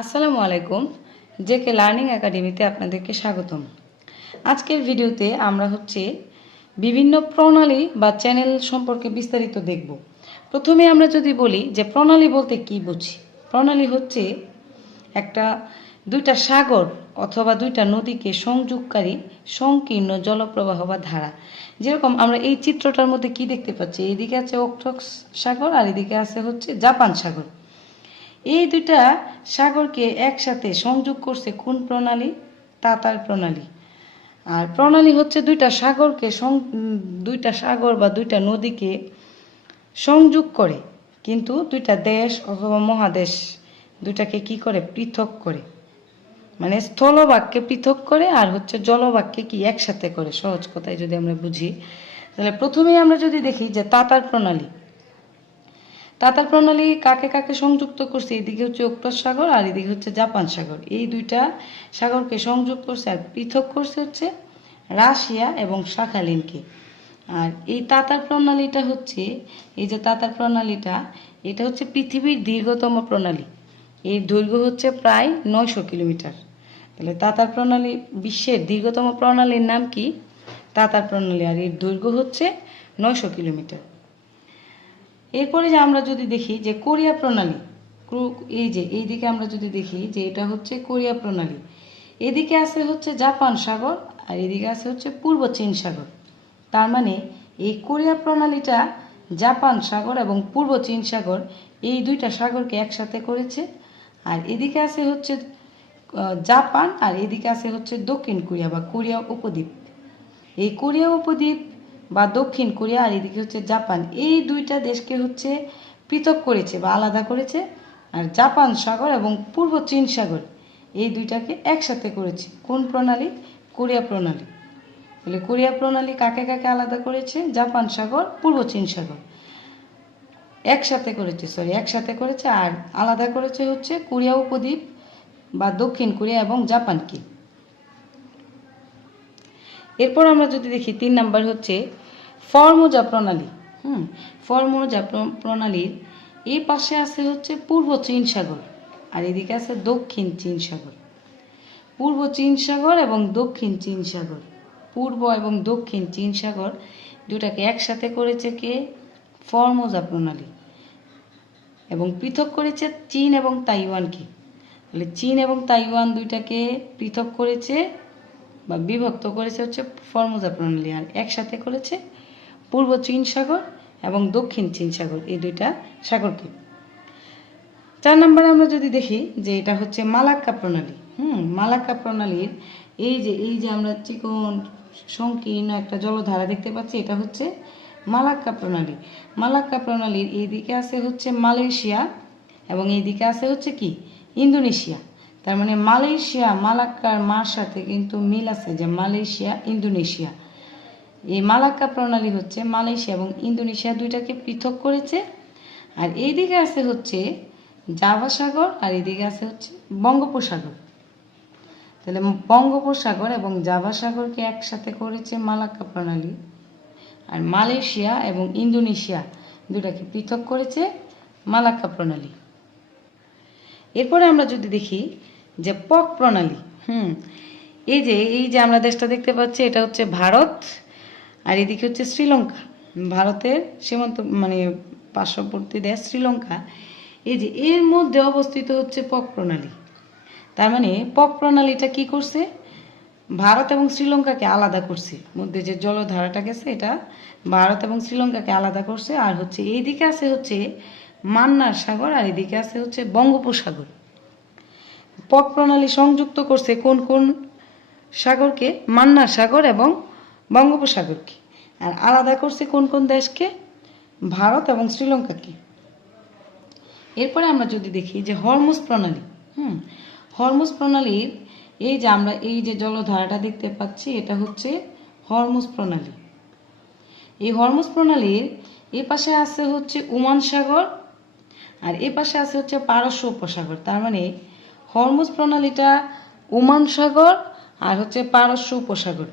আসসালামু আলাইকুম, JK learning একাডেমিতে আপনাদেরকে স্বাগতম। আজকের ভিডিওতে আমরা হচ্ছে বিভিন্ন প্রণালী বা চ্যানেল সম্পর্কে বিস্তারিত দেখব। প্রথমে আমরা যদি বলি যে প্রণালী বলতে কি বুঝি? প্রণালী হচ্ছে একটা, দুইটা সাগর অথবা দুইটা নদীকে সংযোগকারী, সংকীর্ণ জলপ্রবাহ বা ধারা। যেরকম আমরা এই চিত্রটার মধ্যে কি দেখতে পাচ্ছি? এদিকে আছে অক্টক্স সাগর আর এদিকে আছে হচ্ছে জাপান সাগর। এই দুইটা সাগরকে একসাথে সংযোগ করছে কোন প্রণালী? তাতার প্রণালী। আর প্রণালী হচ্ছে দুইটা সাগরকে দুইটা সাগর বা দুইটা নদীকে সংযোগ করে। কিন্তু দুইটা দেশ অথবা মহাদেশ দুইটাকে কি করে? পৃথক করে। মানে স্থলভাগকে পৃথক করে আর হচ্ছে জলভাগকে কি একসাথে করে। সহজ কথায় যদি আমরা বুঝি। তাহলে প্রথমেই আমরা যদি দেখি যে তাতার প্রণালী। তাতার প্রণালী কাকে কাকে সংযুক্ত করছে, এদিকে হচ্ছে উত্তর সাগর আর এদিকে হচ্ছে জাপান সাগর। এই দুইটা সাগরকে সংযোগ করছে আর পৃথক করছে হচ্ছে রাশিয়া এবং শাখালিনকে। আর এই তাতার প্রণালীটা হচ্ছে, এই যে তাতার প্রণালীটা, এটা হচ্ছে পৃথিবীর দীর্ঘতম প্রণালী। এর দৈর্ঘ্য হচ্ছে প্রায় নয়শো কিলোমিটার। তাহলে তাতার প্রণালী বিশ্বের দীর্ঘতম প্রণালীর নাম কি? তাতার প্রণালী। আর এর দৈর্ঘ্য হচ্ছে নয়শো কিলোমিটার। এরপরে যে আমরা যদি দেখি যে কোরিয়া প্রণালী এই যে এইদিকে আমরা যদি দেখি যে এটা হচ্ছে কোরিয়া প্রণালী, এদিকে আছে হচ্ছে জাপান সাগর আর এদিকে আছে হচ্ছে পূর্ব চীন সাগর। তার মানে এই কোরিয়া প্রণালীটা জাপান সাগর এবং পূর্ব চীন সাগর, এই দুইটা সাগরকে একসাথে করেছে। আর এদিকে আছে হচ্ছে জাপান আর এদিকে আছে হচ্ছে দক্ষিণ কোরিয়া বা কোরিয়া উপদ্বীপ। এই কোরিয়া উপদ্বীপ বা দক্ষিণ কোরিয়া আর এদিকে হচ্ছে জাপান। এই দুইটা দেশকে হচ্ছে পৃথক করেছে বা আলাদা করেছে। আর জাপান সাগর এবং পূর্ব চীন সাগর, এই দুইটাকে একসাথে করেছে। কোন প্রণালী? কোরিয়া প্রণালী। তাহলে কোরিয়া প্রণালী কাকে কাকে আলাদা করেছে? জাপান সাগর, পূর্ব চীন সাগর। একসাথে করেছে সরি একসাথে করেছে। আর আলাদা করেছে হচ্ছে কোরিয়া উপদ্বীপ বা দক্ষিণ কোরিয়া এবং জাপানকে। এরপর আমরা যদি দেখি তিন নাম্বার হচ্ছে ফর্মোজা প্রণালী হুম ফর্মোজা প্রণালীর এই পাশে আছে হচ্ছে পূর্ব চীন সাগর আর এদিকে আছে দক্ষিণ চীন সাগর। পূর্ব চীন সাগর এবং দক্ষিণ চীন সাগর। পূর্ব এবং দক্ষিণ চীন সাগর দুটাকে একসাথে করেছে কে? ফর্মোজা প্রণালী এবং পৃথক করেছে চীন এবং তাইওয়ানকে। তাহলে চীন এবং তাইওয়ান দুইটাকে পৃথক করেছে বা বিভক্ত করেছে হচ্ছে ফর্মোজা প্রণালী, আর একসাথে করেছে পূর্ব চীন সাগর এবং দক্ষিণ চীন সাগর, এই দুইটা সাগরকে। চার নম্বরে আমরা যদি দেখি যে এটা হচ্ছে মালাক্কা প্রণালী। হুম, মালাক্কা প্রণালীর এই যে এই যে আমরা চিকন, সংকীর্ণ একটা জলধারা দেখতে পাচ্ছি, এটা হচ্ছে মালাক্কা প্রণালী। মালাক্কা প্রণালীর এইদিকে আছে হচ্ছে মালয়েশিয়া এবং এইদিকে আছে হচ্ছে কি? ইন্দোনেশিয়া। তার মানে মালয়েশিয়া মালাক্কার মার সাথে কিন্তু মিল আছে যে মালয়েশিয়া, ইন্দোনেশিয়া। এই মালাক্কা প্রণালী হচ্ছে মালয়েশিয়া এবং ইন্দোনেশিয়া দুইটাকে পৃথক করেছে। আর এইদিকে আছে হচ্ছে জাভা সাগর আর এদিকে আছে হচ্ছে বঙ্গোপসাগর। তাহলে বঙ্গোপসাগর এবং জাভা সাগরকে একসাথে করেছে মালাক্কা প্রণালী। আর মালয়েশিয়া এবং ইন্দোনেশিয়া দুটাকে পৃথক করেছে মালাক্কা প্রণালী। এরপরে আমরা যদি দেখি যে পক প্রণালী, হুম, এই যে এই যে আমরা দেশটা দেখতে পাচ্ছি, এটা হচ্ছে ভারত, আর এদিকে হচ্ছে শ্রীলঙ্কা। ভারতের সীমান্ত মানে পার্শ্ববর্তী দেশ শ্রীলঙ্কা, এই যে, এর মধ্যে অবস্থিত হচ্ছে পক প্রণালী। তার মানে পক প্রণালীটা কি করছে? ভারত এবং শ্রীলঙ্কাকে আলাদা করছে। মধ্যে যে জলধারাটা গেছে, এটা ভারত এবং শ্রীলঙ্কাকে আলাদা করছে, আর হচ্ছে এইদিকে আছে হচ্ছে মান্নার সাগর, আর এদিকে আছে হচ্ছে বঙ্গোপসাগর। পক প্রণালী সংযুক্ত করছে কোন কোন সাগরকে? মান্নার সাগর এবং বঙ্গোপসাগরকে। আর আলাদা করছে কোন কোন দেশকে? ভারত এবং শ্রীলঙ্কাকে। এরপরে আমরা যদি দেখি যে হরমুজ প্রণালী, হুম, হরমুজ প্রণালীর এই যে আমরা এই যে জলধারাটা দেখতে পাচ্ছি, এটা হচ্ছে হরমুজ প্রণালী। এই হরমুজ প্রণালীর এ পাশে আছে হচ্ছে উমান সাগর, আর এ পাশে আছে হচ্ছে পারস্য উপসাগর। তার মানে হরমুজ প্রণালীটা ওমান সাগর আর হচ্ছে পারস্য উপসাগর।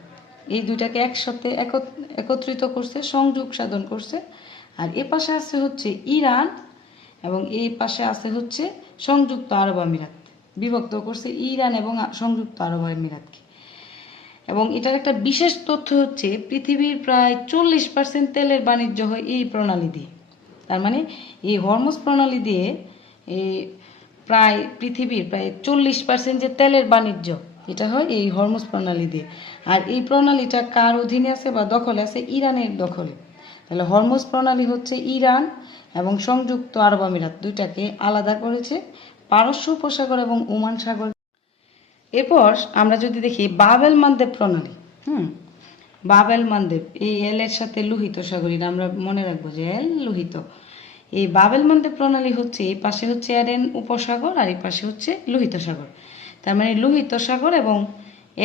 এই দুইটাকে একসাথে একত- একত্রিত করছে, সংযোগ সাধন করছে। আর এ পাশে আছে হচ্ছে ইরান এবং এই পাশে আছে হচ্ছে সংযুক্ত আরব আমিরাত। বিভক্ত করছে ইরান এবং সংযুক্ত আরব আমিরাতকে। এবং এটার একটা বিশেষ তথ্য হচ্ছে পৃথিবীর প্রায় চল্লিশ পার্সেন্ট তেলের বাণিজ্য হয় এই প্রণালী দিয়ে। তার মানে এই হরমোজ প্রণালী দিয়ে এই প্রায় পৃথিবীর প্রায় চল্লিশ পার্সেন্ট যে তেলের বাণিজ্য, এটা হয় এই হরমোজ প্রণালী দিয়ে। আর এই প্রণালীটা কার অধীনে আছে বা দখলে আছে? ইরানের দখলে। তাহলে হরমোজ প্রণালী হচ্ছে ইরান এবং সংযুক্ত আরব আমিরাত, দুইটাকে আলাদা করেছে পারস্য উপসাগর এবং ওমান সাগর। এরপর আমরা যদি দেখি বাবেল মানদেব প্রণালী, হুম? বাবেল মানদেব, এই এলের সাথে লোহিত সাগরী আমরা মনে রাখব যে এল লোহিত। এই বাবেল মানদেব প্রণালী হচ্ছে এই পাশে হচ্ছে এডেন উপসাগর আর এই পাশে হচ্ছে লোহিত সাগর। তার মানে লোহিত সাগর এবং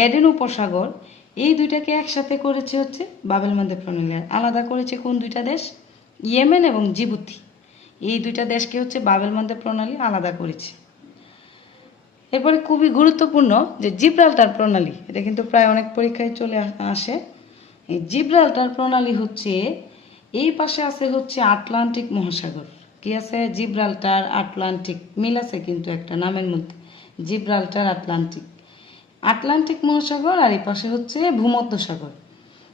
এডেন উপসাগর, এই দুইটাকে একসাথে করেছে হচ্ছে বাবেল মানদেব প্রণালী। আর আলাদা করেছে কোন দুইটা দেশ? ইয়েমেন এবং জিবুতি। এই দুইটা দেশকে হচ্ছে বাবেল মানদেব প্রণালী আলাদা করেছে। এরপরে খুবই গুরুত্বপূর্ণ যে জিব্রাল্টার প্রণালী, এটা কিন্তু প্রায় অনেক পরীক্ষায় চলে আসে। এই জিব্রাল্টার প্রণালী হচ্ছে এই পাশে আছে হচ্ছে আটলান্টিক মহাসাগর। কি আছে? Gibraltar Atlantic. মিল আছে কিন্তু একটা নামের মধ্যে। Gibraltar Atlantic. আটলান্টিক মহাসাগর আর এই পাশে হচ্ছে ভূমধ্য সাগর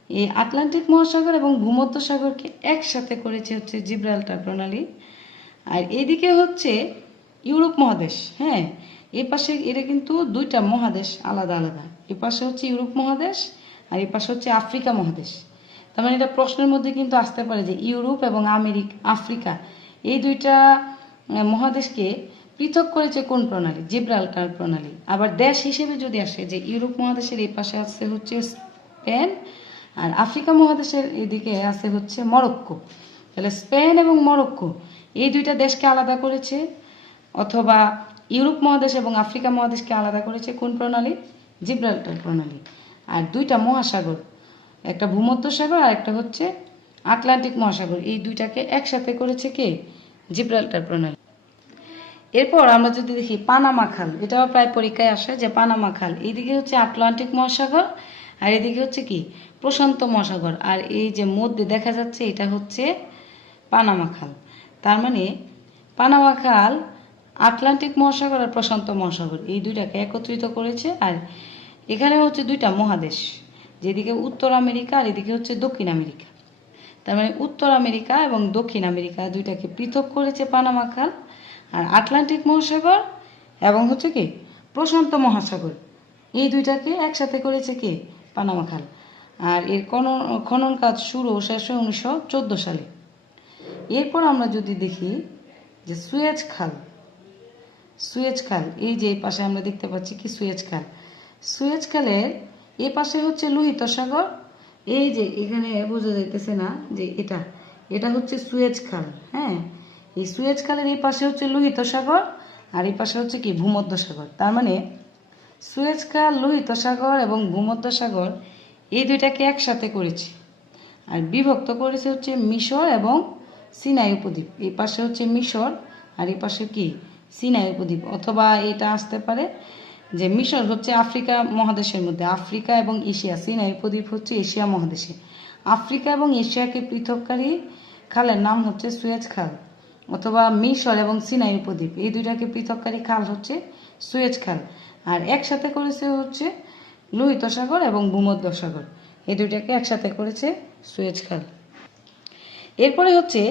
এই আটলান্টিক মহাসাগর এবং ভূমধ্য সাগরকে একসাথে করেছে হচ্ছে জিব্রাল্টার প্রণালী। আর এদিকে হচ্ছে ইউরোপ মহাদেশ। হ্যাঁ এই পাশে এটা কিন্তু দুইটা মহাদেশ আলাদা আলাদা। এই পাশে হচ্ছে ইউরোপ মহাদেশ আর এই পাশে হচ্ছে আফ্রিকা মহাদেশ। তার মানে এটা প্রশ্নের মধ্যে কিন্তু আসতে পারে যে ইউরোপ এবং আমেরিকা, আফ্রিকা, এই দুইটা মহাদেশকে পৃথক করেছে কোন প্রণালী? জিব্রাল্টার প্রণালী। আবার দেশ হিসেবে যদি আসে যে ইউরোপ মহাদেশের এই পাশে আছে হচ্ছে স্পেন আর আফ্রিকা মহাদেশের এদিকে আছে হচ্ছে মরক্কো। তাহলে স্পেন এবং মরক্কো, এই দুইটা দেশকে আলাদা করেছে অথবা ইউরোপ মহাদেশ এবং আফ্রিকা মহাদেশকে আলাদা করেছে কোন প্রণালী? জিব্রাল্টার প্রণালী। আর দুইটা মহাসাগর একটা ভূমধ্য সাগর আর একটা হচ্ছে আটলান্টিক মহাসাগর। এই দুইটাকে একসাথে করেছে কে? জিব্রাল্টার প্রণালী। এরপর আমরা যদি দেখি পানামা খাল, এটাও প্রায় পরীক্ষায় আসে যে পানামা খাল। এইদিকে হচ্ছে আটলান্টিক মহাসাগর আর এদিকে হচ্ছে কি? প্রশান্ত মহাসাগর। আর এই যে মধ্যে দেখা যাচ্ছে এটা হচ্ছে পানামা খাল। তার মানে পানামা খাল, আটলান্টিক মহাসাগর আর প্রশান্ত মহাসাগর, এই দুইটাকে একত্রিত করেছে। আর এখানে হচ্ছে দুইটা মহাদেশ। যেদিকে উত্তর আমেরিকা আর এদিকে হচ্ছে দক্ষিণ আমেরিকা। তার মানে উত্তর আমেরিকা এবং দক্ষিণ আমেরিকা দুইটাকে পৃথক করেছে পানামা খাল আর আটলান্টিক মহাসাগর এবং হচ্ছে কি প্রশান্ত মহাসাগর। এই দুইটাকে একসাথে করেছে কে? পানামা খাল। আর এর খনন কাজ শুরু শেষ হয় উনিশশো চোদ্দ সালে। এরপর আমরা যদি দেখি যে সুয়েজ খাল সুয়েজ খাল, এই যে পাশে আমরা দেখতে পাচ্ছি কি সুয়েজ খাল? সুয়েজ খালের এ পাশে হচ্ছে লোহিত সাগর। এই যে এখানে বোঝা যাইতেছে না যে এটা এটা হচ্ছে সুয়েজ খাল হ্যাঁ? এই সুয়েজ খালের এই পাশে হচ্ছে লোহিত সাগর আর এই পাশে হচ্ছে কি ভূমধ্য সাগর। তার মানে সুয়েজ খাল, লোহিত সাগর এবং ভূমধ্য সাগর এই দুইটাকে একসাথে করেছে। আর বিভক্ত করেছে হচ্ছে মিশর এবং সিনাই উপদ্বীপ। এই পাশে হচ্ছে মিশর আর এই পাশে কি? সিনাই উপদ্বীপ। অথবা এটা আসতে পারে যে মিশর হচ্ছে আফ্রিকা মহাদেশের মধ্যে, আফ্রিকা এবং এশিয়া সিনাই উপদ্বীপ হচ্ছে এশিয়া মহাদেশে। আফ্রিকা এবং এশিয়াকে পৃথককারী খালের নাম হচ্ছে সুয়েজ খাল অথবা মিশর এবং সিনাই উপদ্বীপ এই দুইটাকে পৃথককারী খাল হচ্ছে সুয়েজ খাল। আর একসাথে করেছে হচ্ছে লোহিত সাগর এবং ভূমধ্য সাগর। এই দুইটাকে একসাথে করেছে সুয়েজ খাল। এরপরে হচ্ছে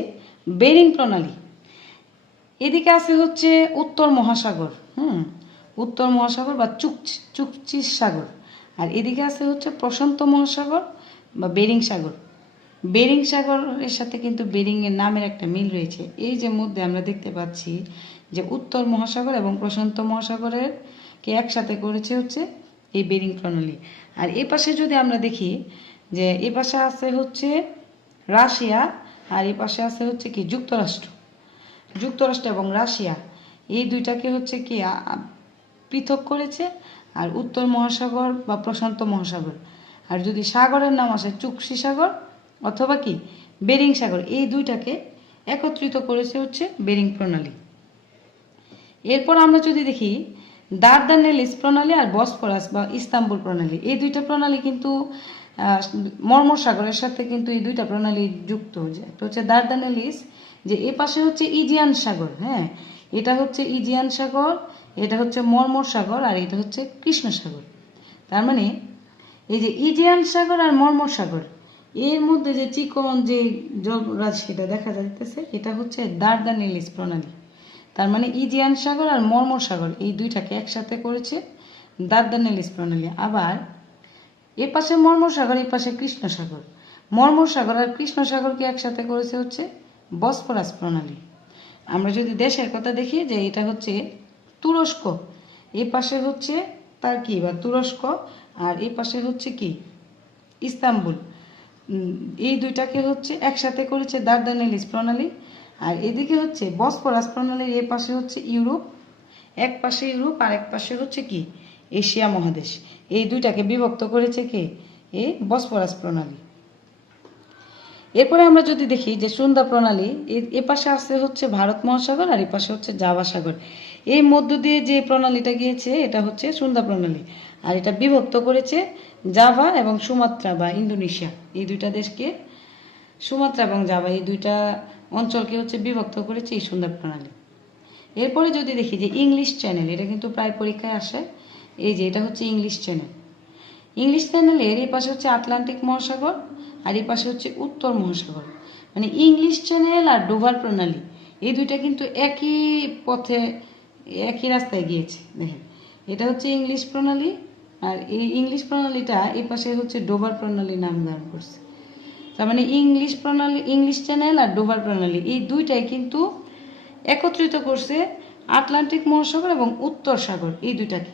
বেরিং প্রণালী। এদিকে আছে হচ্ছে উত্তর মহাসাগর, হুম? উত্তর মহাসাগর বা চুক চুকচির সাগর। আর এদিকে আছে হচ্ছে প্রশান্ত মহাসাগর বা বেরিং সাগর। বেরিং সাগরের সাথে কিন্তু বেরিং এর নামের একটা মিল রয়েছে। এই যে মধ্যে আমরা দেখতে পাচ্ছি যে উত্তর মহাসাগর এবং প্রশান্ত মহাসাগরের কে একসাথে করেছে হচ্ছে এই বেরিং প্রণালী। আর এই পাশে যদি আমরা দেখি যে এই পাশে আছে হচ্ছে রাশিয়া আর এই পাশে আছে হচ্ছে কি যুক্তরাষ্ট্র। যুক্তরাষ্ট্র এবং রাশিয়া, এই দুইটাকে হচ্ছে কি পৃথক করেছে আর উত্তর মহাসাগর বা প্রশান্ত মহাসাগর। আর যদি সাগরের নাম আসে চুকসি সাগর অথবা কি, বেরিং সাগর, এই দুইটাকে একত্রিত করেছে হচ্ছে বেরিং প্রণালী। এরপর আমরা যদি দেখি, দারদানেলিস প্রণালী আর বসফরাস বা ইস্তাম্বুল প্রণালী, এই দুইটা প্রণালী কিন্তু মর্মর সাগরের সাথে কিন্তু এই দুইটা প্রণালী যুক্ত যে একটা হচ্ছে দারদানেলিস, যে এ পাশে হচ্ছে ইজিয়ান সাগর হ্যাঁ? এটা হচ্ছে ইজিয়ান সাগর এটা হচ্ছে মর্মর সাগর আর এটা হচ্ছে কৃষ্ণ সাগর। তার মানে এই যে ইজিয়ান সাগর আর মর্মর সাগর, এর মধ্যে যে চিকন যে জলরাজ সেটা দেখা যাইতেছে, এটা হচ্ছে দার্দানিলিস প্রণালী। তার মানে ইজিয়ান সাগর আর মর্মর সাগর, এই দুইটাকে একসাথে করেছে দার্দানিলিস প্রণালী। আবার এ পাশে মর্মর সাগর, এই পাশে কৃষ্ণ সাগর। মর্মর সাগর আর কৃষ্ণ সাগরকে একসাথে করেছে হচ্ছে বসফরাস প্রণালী। আমরা যদি দেশের কথা দেখি যে এটা হচ্ছে তুরস্ক। এই পাশে হচ্ছে তার কি বা তুরস্ক আর এই পাশে হচ্ছে কি? ইস্তাম্বুল। এই দুইটাকে হচ্ছে একসাথে করেছে দার্দানেলিস প্রণালী। আর এদিকে হচ্ছে বসফরাস প্রণালীর এই পাশে হচ্ছে ইউরোপ, এক পাশে ইউরোপ আর এক পাশে হচ্ছে কি? এশিয়া মহাদেশ। এই দুইটাকে বিভক্ত করেছে কে? এ বসফরাস প্রণালী। এরপরে আমরা যদি দেখি যে সুন্দা প্রণালী, এ- এ পাশে আছে হচ্ছে ভারত মহাসাগর আর এ পাশে হচ্ছে জাভা সাগর এই মধ্য দিয়ে যে প্রণালীটা গিয়েছে, এটা হচ্ছে সুন্দা প্রণালী। আর এটা বিভক্ত করেছে জাভা এবং সুমাত্রা বা ইন্দোনেশিয়া। এই দুইটা দেশকে, সুমাত্রা এবং জাভা, এই দুইটা অঞ্চলকে হচ্ছে বিভক্ত করেছে এই সুন্দর প্রণালী। এরপরে যদি দেখি যে ইংলিশ চ্যানেল, এটা কিন্তু প্রায় পরীক্ষায় আসে। এই যে, এটা হচ্ছে ইংলিশ চ্যানেল। ইংলিশ চ্যানেলের এই পাশে হচ্ছে আটলান্টিক মহাসাগর আর এই পাশে হচ্ছে উত্তর মহাসাগর। মানে ইংলিশ চ্যানেল আর ডোভার প্রণালী, এই দুইটা কিন্তু একই পথে একই রাস্তায় গিয়েছে, দেখেন। এটা হচ্ছে ইংলিশ প্রণালী, আর এই ইংলিশ প্রণালীটা এই পাশে হচ্ছে ডোবার প্রণালী নাম ধারণ করছে। তার মানে ইংলিশ প্রণালী, ইংলিশ চ্যানেল আর ডোবার প্রণালী, এই দুইটাই কিন্তু একত্রিত করছে আটলান্টিক মহাসাগর এবং উত্তর সাগর, এই দুইটাকে।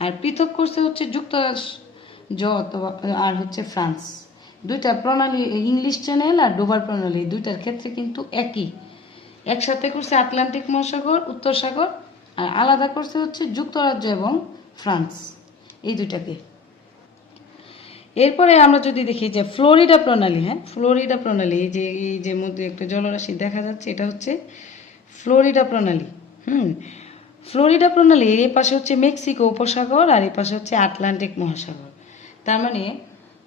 আর পৃথক করছে হচ্ছে যুক্তরাষ্ট্র অথবা, আর হচ্ছে ফ্রান্স। দুইটা প্রণালী, ইংলিশ চ্যানেল আর ডোবার প্রণালী দুইটার ক্ষেত্রে কিন্তু একই। একসাথে করছে আটলান্টিক মহাসাগর, উত্তর সাগর আর আলাদা করছে হচ্ছে যুক্তরাজ্য এবং ফ্রান্স, এই দুইটাকে। এরপরে আমরা যদি দেখি যে ফ্লোরিডা প্রণালী হ্যাঁ? ফ্লোরিডা প্রণালী, এই যে এই যে মধ্যে একটা জলরাশি দেখা যাচ্ছে, এটা হচ্ছে ফ্লোরিডা প্রণালী, হুম? ফ্লোরিডা প্রণালী, এই পাশে হচ্ছে মেক্সিকো উপসাগর আর এই পাশে হচ্ছে আটলান্টিক মহাসাগর। তার মানে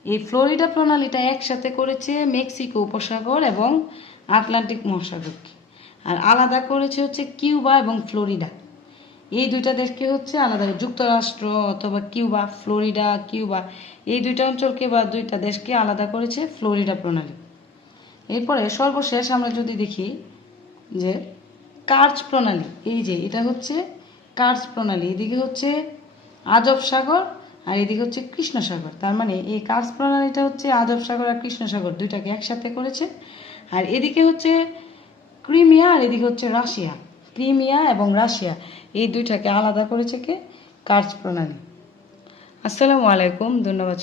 এই ফ্লোরিডা প্রণালীটা একসাথে করেছে মেক্সিকো উপসাগর এবং আটলান্টিক মহাসাগরকে। আর আলাদা করেছে হচ্ছে কিউবা এবং ফ্লোরিডা। এই দুইটা দেশকে হচ্ছে আলাদা যুক্তরাষ্ট্র অথবা কিউবা, ফ্লোরিডা, কিউবা, এই দুইটা অঞ্চলকে বা দুইটা দেশকে আলাদা করেছে ফ্লোরিডা প্রণালী। এরপরে সর্বশেষ আমরা যদি দেখি যে কার্চ প্রণালী, এই যে এটা হচ্ছে কার্চ প্রণালী, এদিকে হচ্ছে আজব সাগর আর এদিকে হচ্ছে কৃষ্ণ সাগর। তার মানে এই কার্চ প্রণালীটা হচ্ছে আজব সাগর আর কৃষ্ণ সাগর দুইটাকে একসাথে করেছে। আর এদিকে হচ্ছে ক্রিমিয়া আর এদিকে হচ্ছে রাশিয়া। ক্রিমিয়া এবং রাশিয়া এই দুইটাকে আলাদা করেছে কে কার্চ প্রণালী আসসালামু আলাইকুম ধন্যবাদ।